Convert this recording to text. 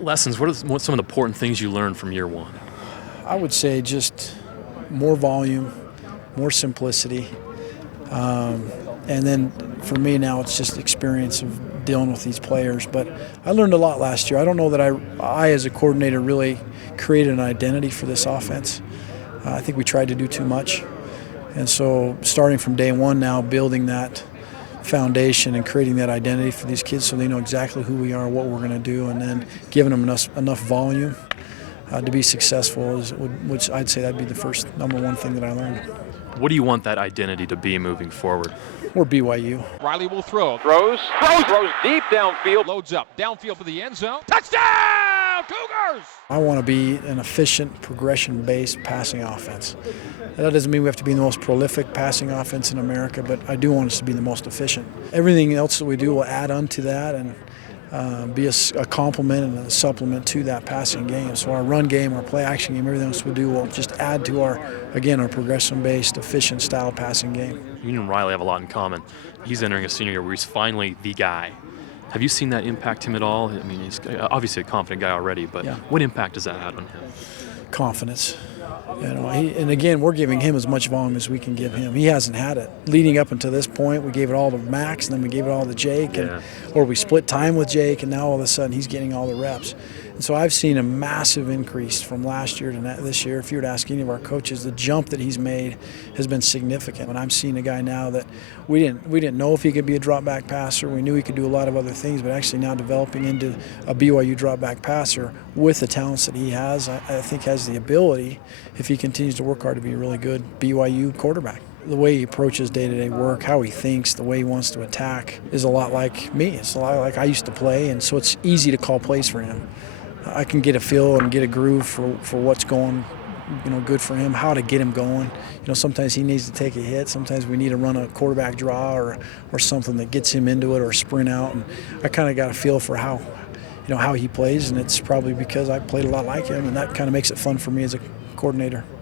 What lessons, what's some of the important things you learned from year one? I would say just more volume, more simplicity. And then for me now, it's just experience of dealing with these players. But I learned a lot last year. I don't know that I as a coordinator, really created an identity for this offense. I think we tried to do too much. And so starting from day one now, building that foundation and creating that identity for these kids so they know exactly who we are, what we're going to do, and then giving them enough volume to be successful, which I'd say that'd be the first number one thing that I learned. What do you want that identity to be moving forward? We're BYU. Riley will throw. Throws deep downfield. Loads up. Downfield for the end zone. Touchdown, Cougars! I want to be an efficient, progression-based passing offense. That doesn't mean we have to be the most prolific passing offense in America, but I do want us to be the most efficient. Everything else that we do will add on to that and be a complement and a supplement to that passing game. So our run game, our play action game, everything else we do will just add to our progression-based, efficient style passing game. You and Riley have a lot in common. He's entering a senior year where he's finally the guy. Have you seen that impact him at all? I mean, he's obviously a confident guy already, but yeah. What impact does that have on him? Confidence. And again, we're giving him as much volume as we can give him. He hasn't had it. Leading up until this point, we gave it all to Max, and then we gave it all to Jake, or we split time with Jake, and now all of a sudden he's getting all the reps. And so I've seen a massive increase from last year to this year. If you were to ask any of our coaches, the jump that he's made has been significant. And I'm seeing a guy now that we didn't know if he could be a drop back passer. We knew he could do a lot of other things, but actually now developing into a BYU drop back passer with the talents that he has, I think has the ability, if he continues to work hard, to be a really good BYU quarterback. The way he approaches day-to-day work, how he thinks, the way he wants to attack is a lot like me. It's a lot like I used to play, and so it's easy to call plays for him. I can get a feel and get a groove for what's going, good for him, how to get him going. Sometimes he needs to take a hit. Sometimes we need to run a quarterback draw or something that gets him into it, or sprint out. And I kind of got a feel for how he plays, and it's probably because I played a lot like him, and that kind of makes it fun for me as a coordinator.